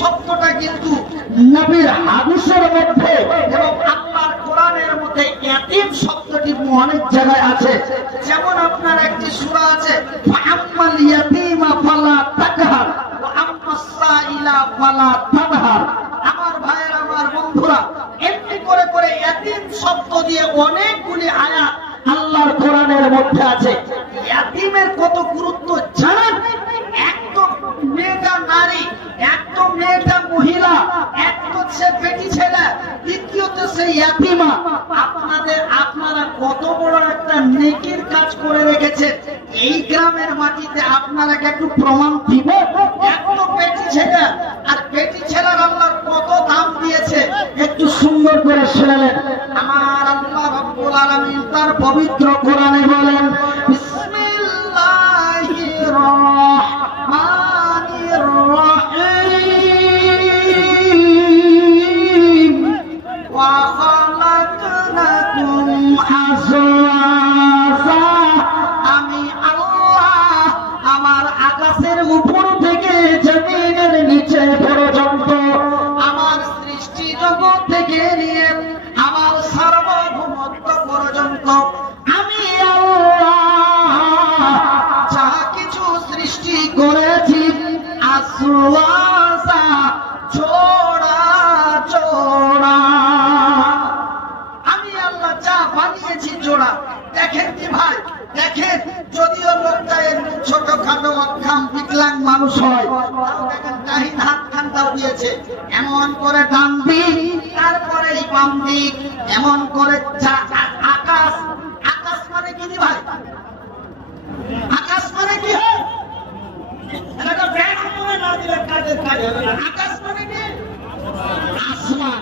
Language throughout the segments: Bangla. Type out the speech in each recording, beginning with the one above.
শব্দটা কিন্তু নবীর হাদিসের মধ্যে এবং আল্লাহর কোরআনের মধ্যে ইয়াতীম শব্দটি অনেক জায়গায় আছে। যেমন আপনার একটি সূরা আছে ফাআম্মাল ইয়াতীমা ফালা তাকহার ওয়া আম্মাস সাইলা ফালা তানহার। আমার ভাইয়েরা, আমার বন্ধুরা, এমনি করে করে ইয়াতীম শব্দ দিয়ে অনেকগুলি আয়াত আল্লাহর কোরআনের মধ্যে আছে। ইয়াতীমের কত গুরুত্ব জানেন? একদম মেয়েটা নারী, একদম মেয়েটা মহিলা, একদম সে বেটি ছেলে, দ্বিতীয়ত সে ইয়াতীমা। আপনারা কত বড় একটা নেকির কাজ করে রেখেছেন। এই গ্রামের মাটিতে আপনারাকে একটু প্রমাণ দিব। একদম বেটি ছেলে, আর বেটি ছেলের আল্লাহ কত দাম দিয়েছে একটু সুন্দর করে শুনলেন। আমার আল্লাহ রাব্বুল আলামিন তার পবিত্র কোরআনে বলেন বিসমিল্লাহির রহমানির রহিম ওয়া খালাকনাকুম আজওয়াজা। আমি আল্লাহ আমার আকাশের উপর থেকে জমিনের নিচে পর্যন্ত আমার সৃষ্টি জগৎ থেকে নিয়ে আমার সার্বভৌমত্ব পর্যন্ত আমি আল্লাহ যা কিছু সৃষ্টি করেছি আসওয়াজা, জোড়া জোড়া। আমি আল্লাহ যা বানিয়েছি জোড়া। দেখেন কি ভাই, দেখেন, যদিও লোকটা একটু ছোটখাটো অক্ষম বিকলাঙ্গ মানুষ হয়, তাও দেখেন কাহিন হাত খান্তাও দিয়েছে। এমন করে ডান দিক, তারপরে বাম দিক, এমন করে আকাশ। আকাশ মানে কি ভাই? আকাশ মানে কি হয়? আকাশ মানে কি? আসমান।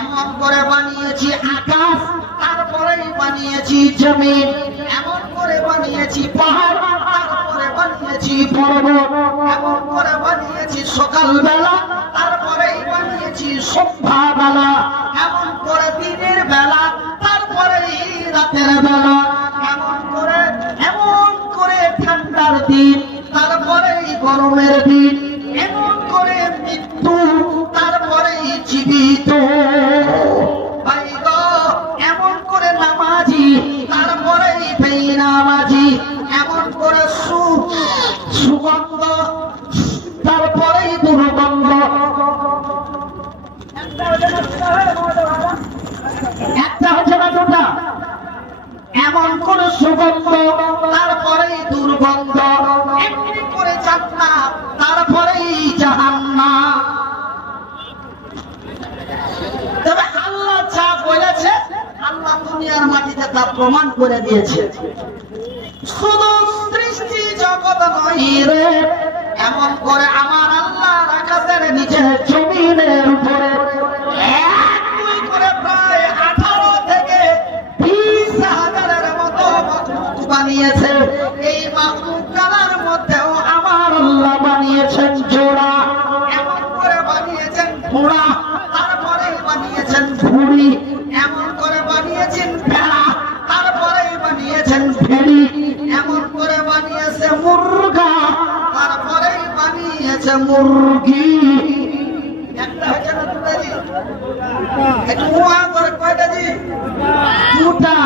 এমন করে বানিয়েছি আকাশ, তারপরেই বানিয়েছি জমিন। এমন করে বানিয়েছি পাহাড়, তারপরে বানিয়েছি পর্বত। এমন করে বানিয়েছি সকালবেলা, তারপরেই বানিয়েছি সন্ধ্যাবেলা। এমন করে দিনের বেলা, তারপরেই রাতের বেলা। এমন করে ঠান্ডার দিন, তারপরেই গরমের দিন। এমন করে মৃত্যু, তারপরেই জীবিত। এমন করে নামাজি, তারপরেই বেনামাজি। এমন করে সুগন্ধ, তারপরেই দুর্গন্ধ। একটা হচ্ছে না দুটা? এমন করে সুগন্ধ, তারপরেই দুর্গন্ধ। এমনি করে জান্নাত, তারপরেই জাহান্নাম। তবে আল্লাহ যা বলেছে, আল্লাহ দুনিয়ার মাটিতে তা প্রমাণ করে দিয়েছে। শুধু সৃষ্টি জগৎ নয় রে, এমন করে আমার আল্লাহ আকাশের নিচে জমিনের উপরে এক দুই করে প্রায় 18 থেকে 20 হাজারের মতো মাখলুক বানিয়েছে। এই মাখলুকগুলোর মধ্যেও আমার আল্লাহ বানিয়েছেন জোড়া। এমন করে বানিয়েছেন ঘোড়া, তারপরে বানিয়েছেন ঘুড়ি। এমন করে বানিয়েছেন ভেড়া, তারপরে বানিয়েছেন ভেড়ি। এমন করে বানিয়েছে মুরগা, তারপরে বানিয়েছে মুরগি। একটা হচ্ছে না দুটা জি? একটু করে কয়টা জি? দুটা।